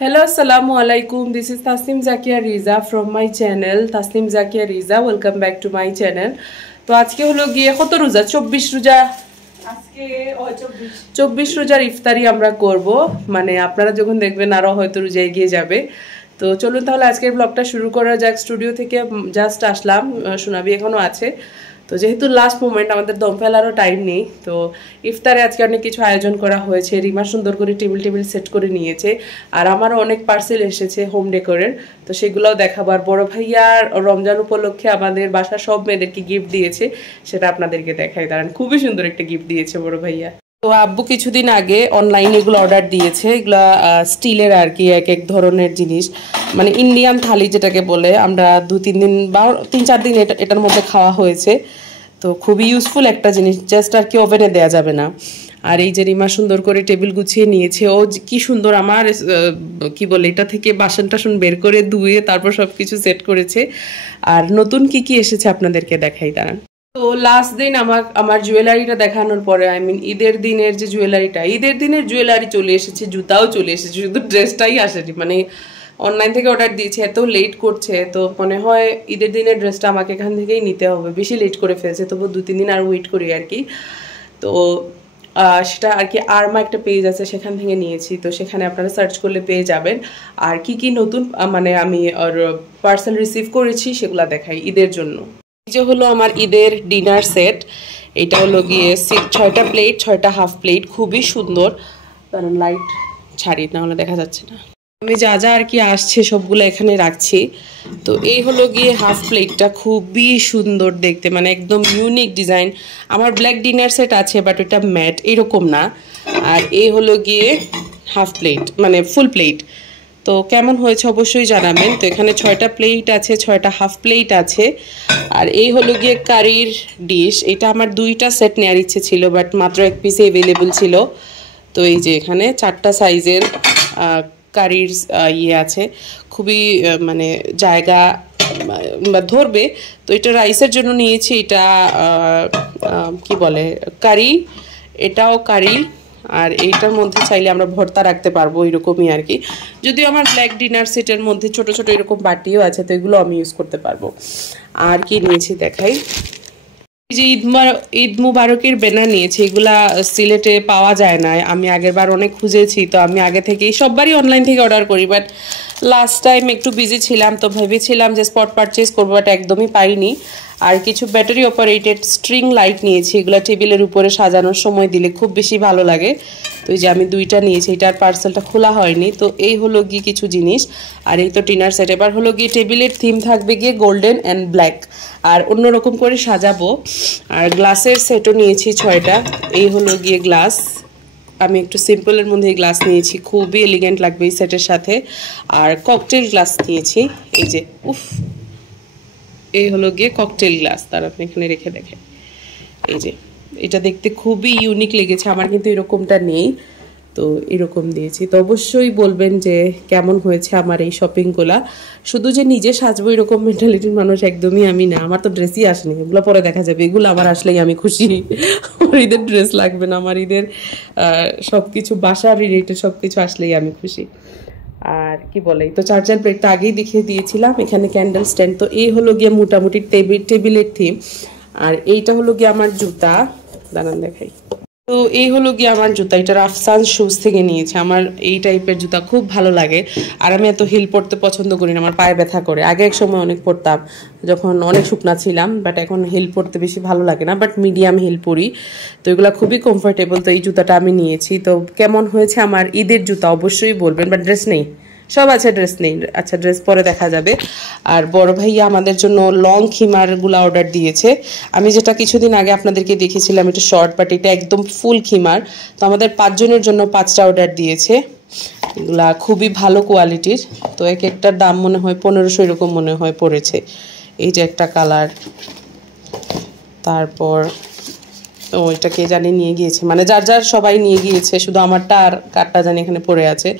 Hello, assalamu alaikum. This is Tasnim Zakia Riza from my channel Tasnim Zakia Riza. Welcome back to my channel. তো আজকে হলো গিয়ে কত রোজা 24 রোজা আজকে 24 রোজার ইফতারি আমরা করব মানে আপনারা যখন দেখবেন আরো হয়তো রোজা এগিয়ে যাবে তো চলুন তাহলে আজকের ব্লগটা শুরু করা যাক স্টুডিও থেকে জাস্ট আসলাম সোনাবি এখনো আছে তো যেহেতু লাস্ট মোমেন্ট আমাদের দম ফেলারও টাইম নেই তো ইফতারে আজকে অনেক কিছু আয়োজন করা হয়েছে রিমা সুন্দর করে টেবিল সেট করে নিয়েছে আর আমারও অনেক পার্সেল এসেছে হোম ডেকোরের তো সেগুলোও দেখাবো আর বড় ভাইয়ার রমজান উপলক্ষে আমাদের বাসা সব মেয়েদেরকে গিফট দিয়েছে সেটা আপনাদেরকে দেখাই দাঁড়ান খুবই সুন্দর একটা গিফট দিয়েছে বড় ভাইয়া তো আব্বু কিছুদিন আগে অনলাইনে এগুলো অর্ডার দিয়েছে এগুলা স্টিলের আর কি এক এক ধরনের জিনিস মানে ইন্ডিয়ান থালি যেটাকে বলে আমরা 2-3 দিন বা 3-4 দিন এটার মধ্যে খাওয়া হয়েছে তো খুবই ইউজফুল একটা জিনিস জাস্ট আর কি ওভেনে দেওয়া যাবে না আর এই যে রিমা সুন্দর করে টেবিল গুছিয়ে নিয়েছে ও কি সুন্দর আমার কি বলে এটা থেকে বাসন টাসন বের করে ধুয়ে তারপর সবকিছু সেট করেছে আর নতুন কি এসেছে আপনাদেরকে দেখাই দাঁড়ান তো লাস্ট দিন আমার জুয়েলারিটা দেখানোর পরে আই মিন ঈদের দিনের যে জুয়েলারিটা ঈদের দিনের জুয়েলারি চলে এসেছে জুতাও চলে এসেছে শুধু ড্রেসটাই আসেনি মানে অনলাইন থেকে অর্ডার দিয়েছে এত লেট করছে তো মনে হয় ঈদের দিনের ড্রেসটা আমাকে এখান থেকেই নিতে হবে বেশি লেট করে ফেলছে তবু 2-3 দিন আর ওয়েট করি আর কি তো সেটা আর কি আরমা একটা পেজ আছে সেখান থেকে নিয়েছি তো সেখানে আপনারা সার্চ করলে পেয়ে যাবেন আর কি নতুন মানে আমি পার্সেল রিসিভ করেছি সেগুলো দেখাই ঈদের জন্য এই যে হলো আমার ঈদের ডিনার সেট এটা হলো গিয়ে 6টা প্লেট 6টা হাফ প্লেট খুবই সুন্দর কারণ লাইট ছাড়ি না হলে দেখা যাচ্ছে না আমি যা আর কি আসছে সবগুলো এখানে রাখছি তো এই হলো গিয়ে হাফ প্লেটটা খুবই সুন্দর দেখতে মানে একদম ইউনিক ডিজাইন আমার ব্ল্যাক ডিনার সেট আছে বাট এটা ম্যাট এরকম না আর এই হলো গিয়ে হাফ প্লেট মানে ফুল প্লেট তো কেমন হয়েছে অবশ্যই জানাবেন তো এখানে 6টা প্লেট আছে 6টা হাফ প্লেট আছে আর এই হলো গিয়ে কারির ডিশ এটা আমার 2টা সেট নেওয়ার ইচ্ছে ছিল বাট মাত্র এক পিসে অ্যাভেলেবল ছিল তো এই যে এখানে 4টা সাইজের কারির ইয়ে আছে খুবই মানে জায়গা ধরবে তো এটা রাইসের জন্য নিয়েছি এটা কি বলে কারি এটাও কারি আর এইটার মধ্যে চাইলে আমরা ভর্তা রাখতে পারবো এরকমই আর কি যদিও আমার ব্ল্যাক ডিনার সেটের মধ্যে ছোট ছোট এরকম বাটিও আছে তো এগুলো আমি ইউজ করতে পারবো আর কি নিয়েছি দেখাই যে ঈদ মুবারকের ব্যানার নিয়েছি এগুলা সিলেটে পাওয়া যায় না আমি আগেরবার অনেক খুঁজেছি তো আমি আগে থেকেই সববারই অনলাইন থেকে অর্ডার করি বাট লাস্ট টাইম একটু বিজি ছিলাম তো ভেবেছিলাম যে স্পট পারচেজ করবো বাট একদমই পাইনি আর কিছু ব্যাটারি অপারেটেড স্ট্রিং লাইট নিয়েছি এগুলো টেবিলের উপরে সাজানোর সময় দিলে খুব বেশি ভালো লাগে তো এই যে আমি 2টা নিয়েছি এটার পার্সেলটা খোলা হয়নি তো এই হলো গিয়ে কিছু জিনিস আর এই তো ডিনার সেট এবার হলো গিয়ে টেবিলের থিম থাকবে গিয়ে গোল্ডেন অ্যান্ড ব্ল্যাক আর অন্যরকম করে সাজাবো আর গ্লাসের সেটও নিয়েছি 6টা এই হলো গিয়ে গ্লাস আমি একটু সিম্পলের মধ্যে গ্লাস নিয়েছি খুবই এলিগেন্ট লাগবে এই সেটের সাথে আর ককটেল গ্লাস নিয়েছি এই যে উফ এই হলো গিয়ে ককটেল গ্লাস তার আপনি এখানে রেখে দেখেন এই যে এটা দেখতে খুবই ইউনিক লেগেছে আমার কিন্তু এরকমটা নেই তো এরকম দিয়েছি তো অবশ্যই বলবেন যে কেমন হয়েছে আমার এই শপিংগুলা শুধু যে নিজে সাজবো এরকম মেন্টালিটির মানুষ একদমই আমি না আমার তো ড্রেসই আসেনি এগুলো পরে দেখা যাবে এগুলো আমার আসলেই আমি খুশি আমার ঈদের ড্রেস লাগবে না আমার ঈদের সবকিছু বাসা রিলেটেড সবকিছু আসলেই আমি খুশি আর কি বলে তো চার্জার প্লেটটা আগেই দেখিয়ে দিয়েছিলাম এখানে ক্যান্ডেল স্ট্যান্ড তো এই হলো গিয়ে মোটামুটি টেবিলের থিম আর এইটা হলো গিয়ে আমার জুতা দাঁড়ান দেখাই তো এই হলো গিয়ে আমার জুতা এটা রাফসান শুজ থেকে নিয়েছে আমার এই টাইপের জুতা খুব ভালো লাগে আর আমি এত হিল পরতে পছন্দ করি না আমার পায়ে ব্যথা করে আগে এক সময় অনেক পরতাম যখন অনেক শুকনা ছিলাম বাট এখন হিল পরতে বেশি ভালো লাগে না বাট মিডিয়াম হিল পরি তো এগুলো খুবই কমফোর্টেবল তো এই জুতাটা আমি নিয়েছি তো কেমন হয়েছে আমার ঈদের জুতা অবশ্যই বলবেন বাট ড্রেস নেই সব আছে ড্রেস নেই আচ্ছা ড্রেস পরে দেখা যাবে আর বড় ভাইয়া আমাদের জন্য লং খিমারগুলো অর্ডার দিয়েছে আমি যেটা কিছুদিন আগে আপনাদেরকে দেখেছিলাম এটা শর্ট বাট এটা একদম ফুল খিমার তো আমাদের 5 জনের জন্য 5টা অর্ডার দিয়েছে এগুলা খুবই ভালো কোয়ালিটির তো এক একটার দাম মনে হয় 1500 এরকম মনে হয় পড়েছে এই যে একটা কালার তারপর তো এটা কে জানি নিয়ে গিয়েছে মানে যার সবাই নিয়ে গিয়েছে শুধু আমারটা আর কারটা জানি এখানে পড়ে আছে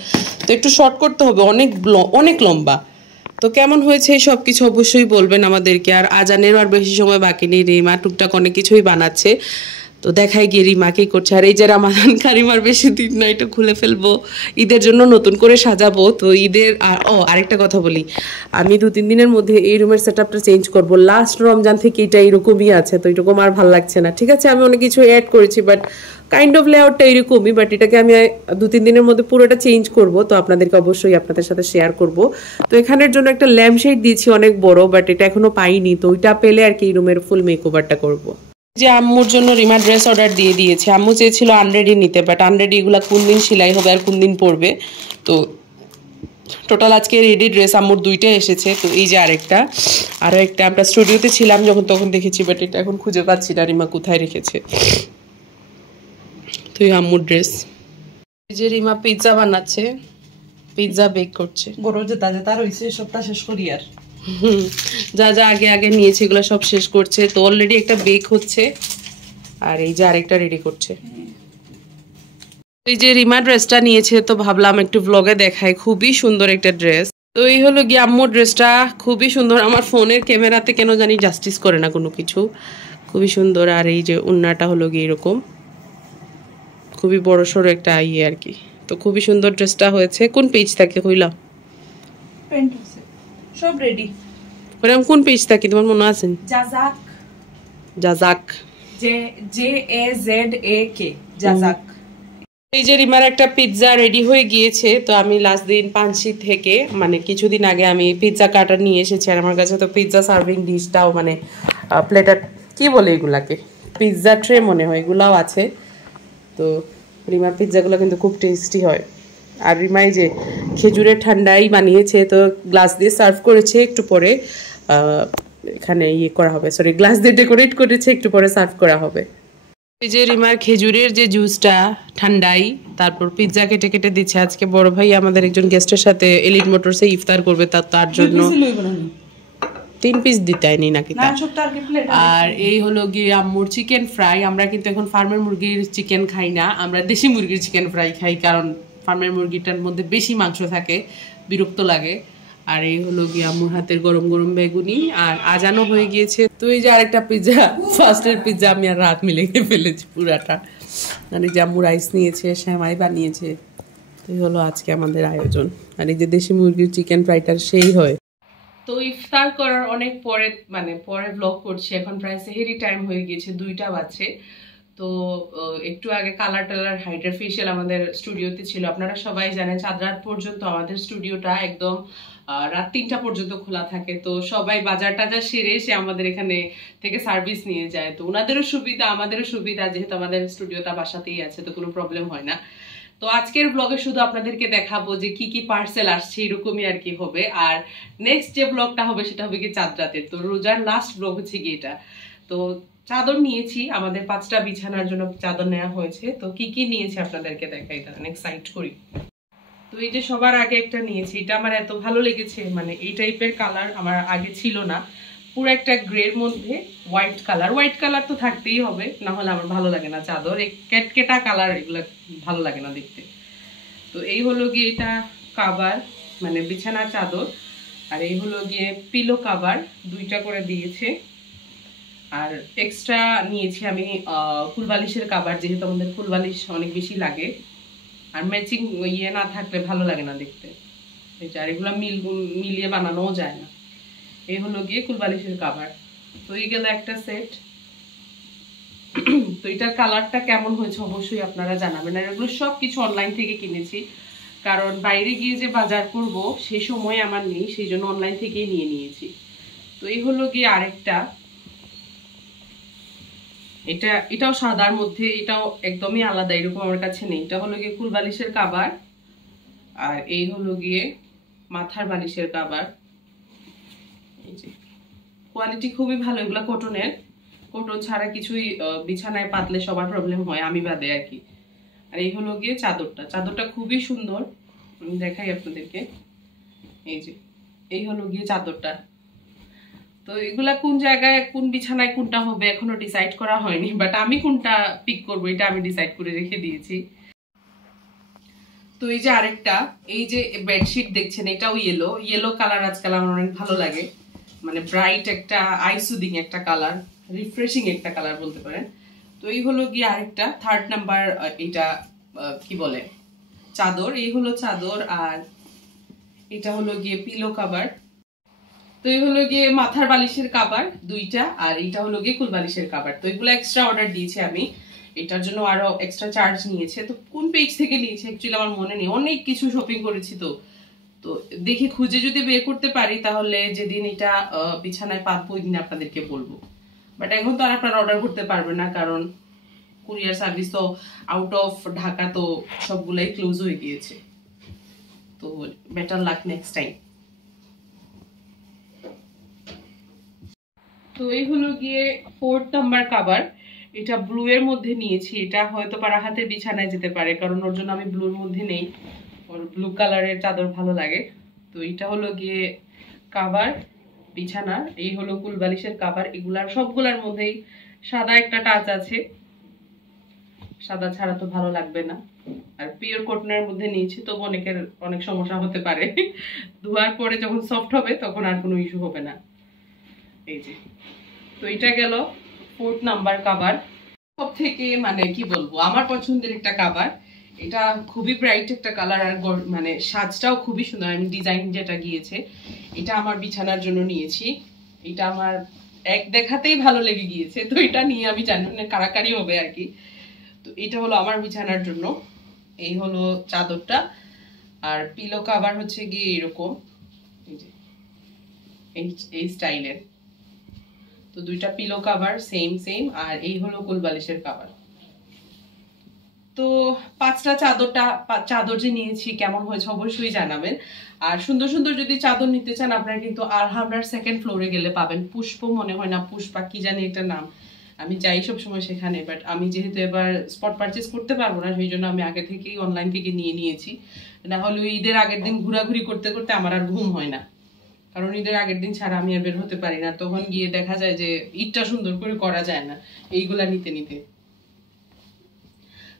তো একটু শর্ট করতে হবে অনেক লম্বা তো কেমন হয়েছে সব কিছু অবশ্যই বলবেন আমাদেরকে আর আজানেরও আর বেশি সময় বাকি নেই রিমা টুকটাক অনেক কিছুই বানাচ্ছে তো দেখাই গিয়ে রিমা কি করছে। আর এই যে রামাদান কারিমার বেশি দিন না, এটা খুলে ফেলবো, ঈদের জন্য নতুন করে সাজাবো। তো ঈদের আরেকটা কথা বলি, আমি 2-3 দিনের মধ্যে এই রুমের সেটআপটা চেঞ্জ করব। লাস্ট রমজান থেকে এটা এরকমই আছে, তো এরকম আর ভালো লাগছে না। ঠিক আছে, আমি অনেক কিছু অ্যাড করেছি, বাট কাইন্ড অফ লেআউটটা এরকমই, বাট এটাকে আমি 2-3 দিনের মধ্যে পুরোটা চেঞ্জ করব। তো আপনাদেরকে অবশ্যই আপনাদের সাথে শেয়ার করব। তো এখানের জন্য একটা ল্যাম্প শেড দিয়েছি অনেক বড়, বাট এটা এখনো পাইনি। তো ওইটা পেলে আর কি এই রুমের ফুল মেকওভারটা করব। যে আম্মুর জন্য রিমা ড্রেস অর্ডার দিয়ে দিয়েছে। আম্মু চেয়েছিল আনরেডি নিতে, বাট আনরেডি এগুলো কোন দিন সেলাই হবে আর কোন দিন পরবে। তো টোটাল আজকে রেডি ড্রেস আম্মুর 2টা এসেছে। তো এই যে আরও একটা আমরা স্টুডিওতে ছিলাম যখন, তখন দেখেছি, বাট এটা এখন খুঁজে পাচ্ছি না রিমা কোথায় রেখেছে। তো এই আম্মুর ড্রেস। এই যে রিমা পিৎজা বানাচ্ছে, পিৎজা বেক করছে। বড় যেটা যেটা রয়েছে সবটা শেষ করি আর যা যা আগে নিয়েছে এগুলো সব শেষ করছে। তো অলরেডি একটা বেক হচ্ছে, আর এই যে আরেকটা রেডি করছে। এই যে রিমা ড্রেসটা নিয়েছে, তো ভাবলাম একটু ব্লগে দেখায়, খুবই সুন্দর একটা ড্রেস। তো এই হলো গিয়ে আম্মুর ড্রেসটা, খুবই সুন্দর। আমার ফোনের ক্যামেরাতে কেন জানি জাস্টিস করে না কোনো কিছু, খুবই সুন্দর। আর এই যে উন্নাটা হলো গিয়ে এরকম খুবই বড় সড়ো একটা আর কি। তো খুবই সুন্দর ড্রেসটা হয়েছে। কোন পেজ থাকে কইলা? প্যান্ট আছে সব রেডি। ওরকম কোন পেজ থাকে তোমার মনে আছে? জাজাক, জাজাক, JAZAK, জাজাক। এই যে রিমার একটা পিৎজা রেডি হয়ে গিয়েছে। তো আমি লাস্ট দিন পানশি থেকে, মানে কিছুদিন আগে আমি পিৎজা কাটার নিয়ে এসেছি। আর আমার কাছে তো পিৎজা সার্ভিং ডিশটাও, মানে প্লেটার কি বলে এগুলাকে, পিৎজা ট্রে মনে হয়, এগুলাও আছে। তো রিমার পিৎজাগুলো কিন্তু খুব টেস্টি হয়। আর রিমাই যে খেজুরের ঠান্ডাই বানিয়েছে, তো গ্লাস দিয়ে সার্ভ করেছে, একটু পরে এখানে করা হবে, সরি গ্লাস দিয়ে ডেকোরেট করেছে, একটু পরে সার্ভ করা হবে। এই যে রিমার খেজুরের যে জুসটা ঠান্ডাই, তারপর পিৎজা কেটে কেটে দিচ্ছে। আজকে বড় ভাই আমাদের একজন গেস্টের সাথে এলিট মোটরসে ইফতার করবে, তার জন্য 3 পিস দিতে হয়নি নাকি। আর এই হলো গিয়ে আম্মুর চিকেন ফ্রাই। আমরা কিন্তু এখন ফার্মের মুরগির চিকেন খাই না, আমরা দেশি মুরগির চিকেন ফ্রাই খাই, কারণ ফার্মের মুরগিটার মধ্যে বেশি মাংস থাকে, বিরক্ত লাগে। আর এই হলো গিয়ে আম্মুর হাতের গরম গরম বেগুনি। আর আজানো হয়ে গিয়েছে। তো এই যে আরেকটা পিৎজা, ফার্স্টের পিৎজা আমি আর রাত মিলে ফেলেছি পুরাটা। মানে যে আম্মু রাইস নিয়েছে, সেমাই বানিয়েছে। তো এই হলো আজকে আমাদের আয়োজন। আর এই যে দেশি মুরগির চিকেন ফ্রাইটা সেই হয়। তো ইফতার করার অনেক পরে, মানে পরে ব্লগ করছি, এখন প্রায় সেহেরি টাইম হয়ে গিয়েছে, 2টা বাজছে। তো একটু আগে কালার টালার হাইড্রা ফেশিয়াল আমাদের স্টুডিওতে ছিল। আপনারা সবাই জানেন চাঁদ রাত পর্যন্ত আমাদের স্টুডিওটা একদম রাত 3টা পর্যন্ত খোলা থাকে। তো সবাই বাজার টাজার সেরে সে আমাদের এখানে থেকে সার্ভিস নিয়ে যায়। তো ওনাদেরও সুবিধা, আমাদেরও সুবিধা, যেহেতু আমাদের স্টুডিওটা বাসাতেই আছে, তো কোনো প্রবলেম হয় না। তো আজকের ব্লগে শুধু আপনাদেরকে দেখাবো যে কি কি পার্সেল আসছে, এরকমই আর কি হবে। আর নেক্সট যে ব্লগটা হবে সেটা হবে কি চাঁদ রাতের। তো রোজার লাস্ট ব্লগ হচ্ছে কি এটা। তো চাদর নিয়েছি, আমাদের 5টা বিছানার জন্য চাদর নেওয়া হয়েছে। তো কি কি নিয়েছি আপনাদেরকে দেখাই, তার এক্সাইট করি। তো এই যে সবার আগে একটা নিয়েছি, এটা আমার এত ভালো লেগেছে, মানে এই টাইপের কালার আমার আগে ছিল না, পুরো একটা গ্রের মধ্যে হোয়াইট কালার। হোয়াইট কালার তো থাকতেই হবে, না হলে আমার ভালো লাগে না চাদর, এই কেটকেটা কালার এগুলো ভালো লাগে না দেখতে। তো এই হলো গিয়ে এটা কাভার, মানে বিছানার চাদর। আর এই হলো গিয়ে পিলো কাভার, 2টা করে দিয়েছে। আর এক্সট্রা নিয়েছি আমি ফুলবালিশের কাভার, যেহেতু আমাদের ফুলবালিশ অনেক বেশি লাগে, আর ম্যাচিং না থাকলে ভালো লাগে না দেখতে। আর এগুলো মিলিয়ে বানানোও যায় না। এই হলো গিয়ে ফুলবালিশের কাভার। তো এই গেল একটা সেট। তো এটার কালারটা কেমন হয়েছে অবশ্যই আপনারা জানাবেন। আর এগুলো সব কিছু অনলাইন থেকে কিনেছি, কারণ বাইরে গিয়ে যে বাজার করব সেই সময় আমার নেই, সেই জন্য অনলাইন থেকেই নিয়ে নিয়েছি। তো এই হলো গিয়ে আরেকটা, এটাও সাদার মধ্যে, এটাও একদমই আলাদা, এরকম আমার কাছে নেই। এটা হলো গিয়ে ফুল বালিশের কাভার, আর এই হলো গিয়ে মাথার বালিশের কাভার। এই যে কোয়ালিটি খুবই ভালো, এগুলো কটনের, কটন ছাড়া কিছুই বিছানায় পাতলে সবার প্রবলেম হয়, আমি বাদে আর কি। আর এই হলো গিয়ে চাদরটা খুবই সুন্দর, আমি দেখাই আপনাদেরকে। এই যে এই হলো গিয়ে চাদরটা। তো এগুলা কোন জায়গায় কোন বিছানায় কোনটা হবে এখনো ডিসাইড করা হয়নি, বাট আমি কোনটা পিক করবো এটা আমি ডিসাইড করে রেখে দিয়েছি। তো এই যে আরেকটা, এই যে বেডশিট দেখছেন, এটাও ইয়েলো কালার আজকাল আমার অনেক ভালো লাগে, মানে ব্রাইট একটা আই সুদিং একটা কালার, রিফ্রেশিং একটা কালার বলতে পারেন। তো তো এই হলো গিয়ে আরেকটা 3rd নাম্বার, এটা কি বলে চাদর, এই হলো চাদর, আর এটা হলো গিয়ে পিলো কভার। তো এই হলো গিয়ে মাথার বালিশের কভার 2টা, আর এটা হলো গিয়ে কুল বালিশের কভার। তো এগুলো এক্সট্রা অর্ডার দিয়েছি আমি, এটার জন্য আরো এক্সট্রা চার্জ নিয়েছে। তো কোন পেজ থেকে নিয়েছে অ্যাকচুয়ালি আমার মনে নেই, অনেক কিছু শপিং করেছি। তো তো দেখি খুঁজে যদি বের করতে পারি তাহলে যেদিন এটা বিছানায় পাতবো ওই দিন আপনাদেরকে বলবো। বাট এখন তো আর আপনারা অর্ডার করতে পারবেন না, কারণ কুরিয়ার সার্ভিস তো আউট অফ ঢাকা, তো সবগুলাই ক্লোজ হয়ে গিয়েছে। তো বেটার লাক নেক্সট টাইম। তো এই হলো গিয়ে 4th নাম্বার কভার, এটা ব্লু এর মধ্যে নিয়েছি। এটা হয়তো পারা হাতের বিছানায় যেতে পারে, কারণ ওর জন্য আমি ব্লুর মধ্যে নেই, ওর ব্লু কালারের চাদর ভালো লাগে। তো এটা হলো গিয়ে কভার বিছানার, এই হলো কুল বালিশের কভার। এগুলার সবগুলার মধ্যেই সাদা একটা টাচ আছে, সাদা ছাড়া তো ভালো লাগবে না। আর পিওর কটনের মধ্যে নিয়েছি, তো অনেকের অনেক সমস্যা হতে পারে, ধোয়ার পরে যখন সফট হবে তখন আর কোনো ইস্যু হবে না। এই যে, তো এটা গেল 4th নাম্বার কভার। সব থেকে মানে কি বলবো আমার পছন্দের একটা কভার, এটা খুবই ব্রাইট একটা কালার, আর মানে সাজটাও খুবই সুন্দর। আমি ডিজাইন যেটা গিয়েছে এটা আমার বিছানার জন্য নিয়েছি। এটা আমার এক দেখাতেই ভালো লেগে গিয়েছে, তো এটা নিয়ে আমি জানি না কারাকারি হবে আর কি। তো এটা হলো আমার বিছানার জন্য। এই হলো চাদরটা, আর পিলো কভার হচ্ছে গিয়ে এরকম, এই যে এই স্টাইলের। তো 2টা পিলো কভার সেম সেম, আর এই হলো কুল বালিশের কভার। তো 5টা চাদর যে নিয়েছি কেমন হয়েছে অবশ্যই জানাবেন। আর সুন্দর সুন্দর যদি চাদর নিতে চান আপনারা কিন্তু আলহামরার 2nd ফ্লোরে গেলে পাবেন। পুষ্প মনে হয় না, পুষ্পা কি জানি একটা নাম, আমি যাই সব সময় সেখানে। বাট আমি যেহেতু এবার স্পট পারচেজ করতে পারবো না, সেই জন্য আমি আগে থেকেই অনলাইন থেকে নিয়ে নিয়েছি। না হলে ঈদের আগের দিন ঘোরাঘুরি করতে করতে আমার আর ঘুম হয় না, কারণ ঈদের আগের দিন ছাড়া আমি আর বের হতে পারি না। তখন গিয়ে দেখা যায় যে ঈদটা সুন্দর করে করা যায় না এইগুলা নিতে নিতে।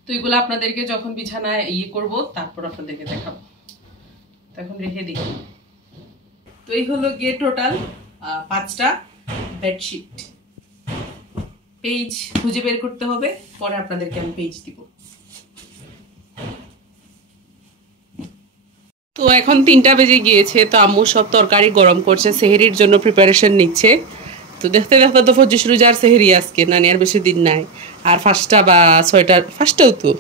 তো এগুলো আপনাদেরকে যখন বিছানায় করব তারপর আপনাদেরকে দেখাবো। তো এখন রেখে দিই। তো এই হলো গিয়ে টোটাল 5টা বেডশিট। পেজ খুঁজে বের করতে হবে, পরে আপনাদেরকে আমি পেজ দিব। তো এখন 3টা বেজে গিয়েছে, তো আম্মু সব তরকারি গরম করছে, সেহরির জন্য প্রিপারেশন নিচ্ছে। তো দেখতে দেখতে তো 25 রোজার সেহরি আজকে, নানি আর বেশি দিন নাই। আর 5টা বা 6টা, 5টাও তো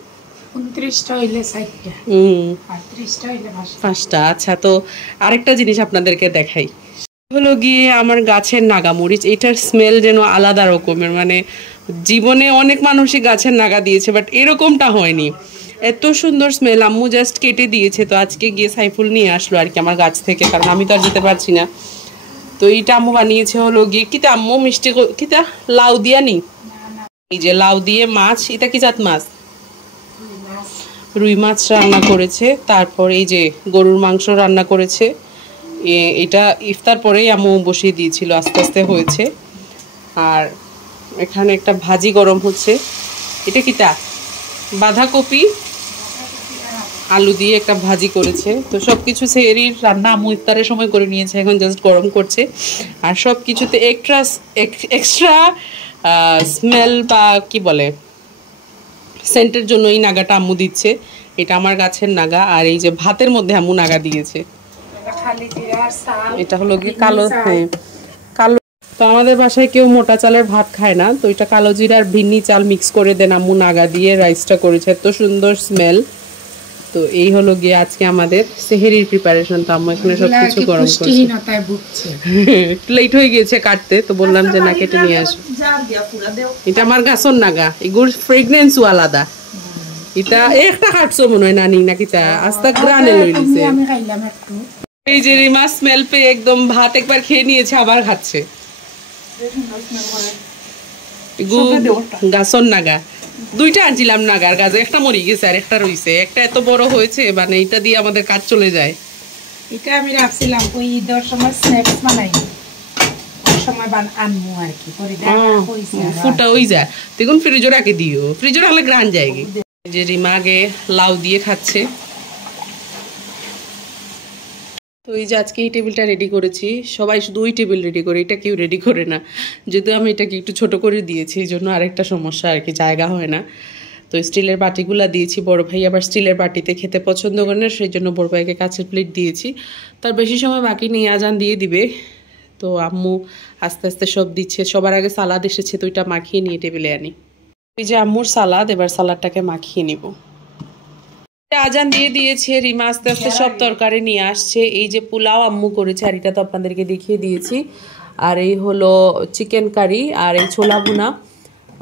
29টা হইলে 4টা, আর 30টা হইলে 5টা। আচ্ছা, তো আরেকটা জিনিস আপনাদেরকে দেখাই, হলো গিয়ে আমার গাছের নাগামরিচ। এটার স্মেল যেন আলাদা রকমের, মানে জীবনে অনেক মানুষই গাছের নাগা দিয়েছে, বাট এরকমটা হয়নি। এত সুন্দর স্মেল, আম্মু জাস্ট কেটে দিয়েছে। তো আজকে গিয়ে সাইফুল নিয়ে আসলো আর কি আমার গাছ থেকে, কারণ আমি তো আর যেতে পারছি না। তো এইটা আম্মু বানিয়েছে হলো গিয়ে কিতা আম্মু মিষ্টি কিতা লাউ দিয়া নি, এই যে লাউ দিয়ে মাছ, এটা কি জাত মাছ, রুই মাছ রান্না করেছে। তারপর এই যে গরুর মাংস রান্না করেছে। এটা ইফতার পরেই আম্মু বসিয়ে দিয়েছিল, আস্তে আস্তে হয়েছে। আর এখানে একটা ভাজি গরম হচ্ছে, এটা কিতা বাঁধাকপি আলু দিয়ে একটা ভাজি করেছে। তো সব কিছু সেহরির রান্না আম্মু ইফতারের সময় করে নিয়েছে, এখন জাস্ট গরম করছে। আর সব কিছুতে এক্সট্রা স্মেল বা কি বলে সেন্টের জন্য এই নাগাটা আম্মু দিচ্ছে। এটা আমার গাছের নাগা। আর এই যে ভাতের মধ্যে আম্মু নাগা দিয়েছে, এটা হলো গিয়ে কালো, হ্যাঁ কালো। তো আমাদের বাসায় কেউ মোটা চালের ভাত খায় না, তো এটা কালো জিরার ভিন্নি চাল মিক্স করে দেন আম্মু নাগা দিয়ে রাইসটা করেছে, এত সুন্দর স্মেল। তো এই হলো গিয়ে আজকে আমাদের সেহরির প্রিপারেশন। তো আম্মু এখানে সবকিছু গরম করছে, লেট হয়ে গিয়েছে কাটতে, তো বললাম যে না কেটে নিয়ে আসো। এটা আমার গাছর নাগা, এগুলোর ফ্রেগনেন্সও আলাদা। এটা একটা কাটছো মনে হয় নানি নাকি, তা আস্তা গ্রানে লই নিছে। এই যে রিমা স্মেল পেয়ে একদম ভাত একবার খেয়ে নিয়েছে, আবার খাচ্ছে। গাছর নাগা 2টা আনছিলাম নাগার গাছ, একটা মরে গেছে আর একটা রইছে। একটা এত বড় হয়েছে, মানে এটা দিয়ে আমাদের কাজ চলে যায়। এটা আমি রাখছিলাম ওই ঈদের সময় স্ন্যাক্স বানাই, ওই সময় আনমু আর কি করে ফুটা হই যায়, দেখুন ফ্রিজে রাখে দিও, ফ্রিজে রাখলে গ্রান যায়। যে রিমা আগে লাউ দিয়ে খাচ্ছে। তো এই যে আজকে এই টেবিলটা রেডি করেছি, সবাই শুধু ওই টেবিল রেডি করে, এটা কেউ রেডি করে না। যদিও আমি এটাকে একটু ছোট করে দিয়েছি, এই জন্য আরেকটা সমস্যা আর কি, জায়গা হয় না। তো স্টিলের বাটিগুলা দিয়েছি, বড় ভাই আবার স্টিলের বাটিতে খেতে পছন্দ করে না, সেই জন্য বড় ভাইকে কাঁচের প্লেট দিয়েছি। তার বেশি সময় বাকি নেই, আজান দিয়ে দিবে। তো আম্মু আস্তে আস্তে সব দিচ্ছে। সবার আগে সালাদ এসেছে, তো ওইটা মাখিয়ে নিয়ে টেবিলে আনি। এই যে আম্মুর সালাদ, এবার সালাদটাকে মাখিয়ে নিব। আজান দিয়ে দিয়েছে, রিমা আস্তে আস্তে সব তরকারি নিয়ে আসছে। এই যে পোলাও আম্মু করেছে, আর এটা তো আপনাদেরকে দেখিয়ে দিয়েছি। আর এই হলো চিকেন কারি, আর এই ছোলা ভুনা।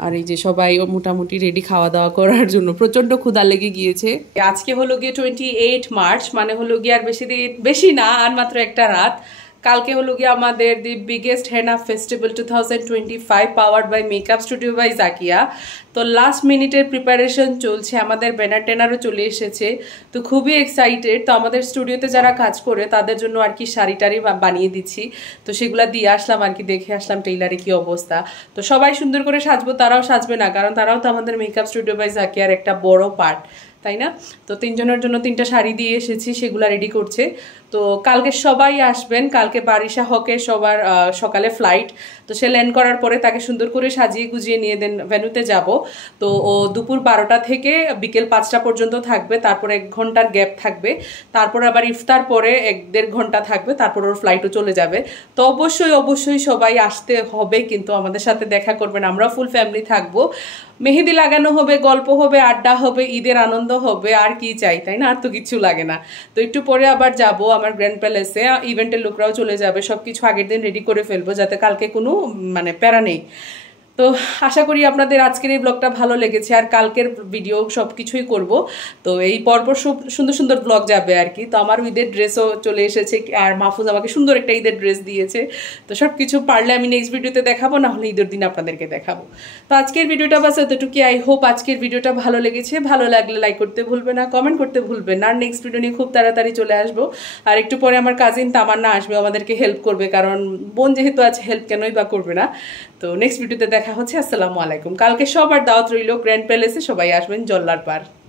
আর এই যে সবাই মোটামুটি রেডি খাওয়া দাওয়া করার জন্য, প্রচন্ড ক্ষুধা লেগে গিয়েছে। আজকে হলো গিয়ে 28 মার্চ, মানে হলো গিয়ে আর বেশি না, আর মাত্র একটা রাত। কালকে হলো গিয়ে আমাদের the biggest henna festival 2025 powered by makeup studio by Zakia. তো লাস্ট মিনিটের প্রিপারেশন চলছে, আমাদের ব্যানার টেনারও চলে এসেছে। তো খুবই এক্সাইটেড। তো আমাদের স্টুডিওতে যারা কাজ করে তাদের জন্য আর কি শাড়ি টাড়ি বানিয়ে দিচ্ছি, তো সেগুলা দিয়ে আসলাম আর কি, দেখে আসলাম টেইলারে কি অবস্থা। তো সবাই সুন্দর করে সাজবো, তারাও সাজবে না, কারণ তারাও তো আমাদের মেকআপ স্টুডিও বাই জাকিয়ার একটা বড় পার্ট, তাই না? তো 3 জনের জন্য 3টা শাড়ি দিয়ে এসেছি, সেগুলা রেডি করছে। তো কালকে সবাই আসবেন, কালকে বারিশা হকের সবার সকালে ফ্লাইট। তো সে ল্যান্ড করার পরে তাকে সুন্দর করে সাজিয়ে গুজিয়ে নিয়ে দেন ভেন্যুতে যাব। তো ও দুপুর 12টা থেকে বিকেল 5টা পর্যন্ত থাকবে, তারপর 1 ঘন্টার গ্যাপ থাকবে, তারপর আবার ইফতার পরে 1-1.5 ঘন্টা থাকবে, তারপর ওর ফ্লাইটও চলে যাবে। তো অবশ্যই সবাই আসতে হবে, কিন্তু আমাদের সাথে দেখা করবেন, আমরা ফুল ফ্যামিলি থাকবো। মেহেদি লাগানো হবে, গল্প হবে, আড্ডা হবে, ঈদের আনন্দ হবে, আর কি চাই, তাই না? আর তো কিছু লাগে না। তো একটু পরে আবার যাব আমার গ্র্যান্ড প্যালেসে, ইভেন্টের লোকরাও চলে যাবে, সবকিছু আগের দিন রেডি করে ফেলবো, যাতে কালকে কোনো মানে প্যারা নেই। তো আশা করি আপনাদের আজকের এই ব্লগটা ভালো লেগেছে, আর কালকের ভিডিও সব কিছুই করবো। তো এই পরপর সুন্দর সুন্দর ব্লগ যাবে আর কি। তো আমার ঈদের ড্রেসও চলে এসেছে, আর মাহফুজ আমাকে সুন্দর একটা ঈদের ড্রেস দিয়েছে। তো সব কিছু পারলে আমি নেক্সট ভিডিওতে দেখাবো, না হলে ঈদের দিন আপনাদেরকে দেখাবো। তো আজকের ভিডিওটা বাস এতটুকু। আই হোপ আজকের ভিডিওটা ভালো লেগেছে। ভালো লাগলে লাইক করতে ভুলবে না, কমেন্ট করতে ভুলবে না। আর নেক্সট ভিডিও নিয়ে খুব তাড়াতাড়ি চলে আসবো। আর একটু পরে আমার কাজিন তামান্না আসবে, আমাদেরকে হেল্প করবে, কারণ বোন যেহেতু আছে, হেল্প কেনই বা করবে না। তো নেক্সট ভিডিওতে দেখা হচ্ছে। আসসালামু আলাইকুম। কালকে সবার দাওয়াত রইল, গ্র্যান্ড প্যালেসে সবাই আসবেন, জল্লার পার।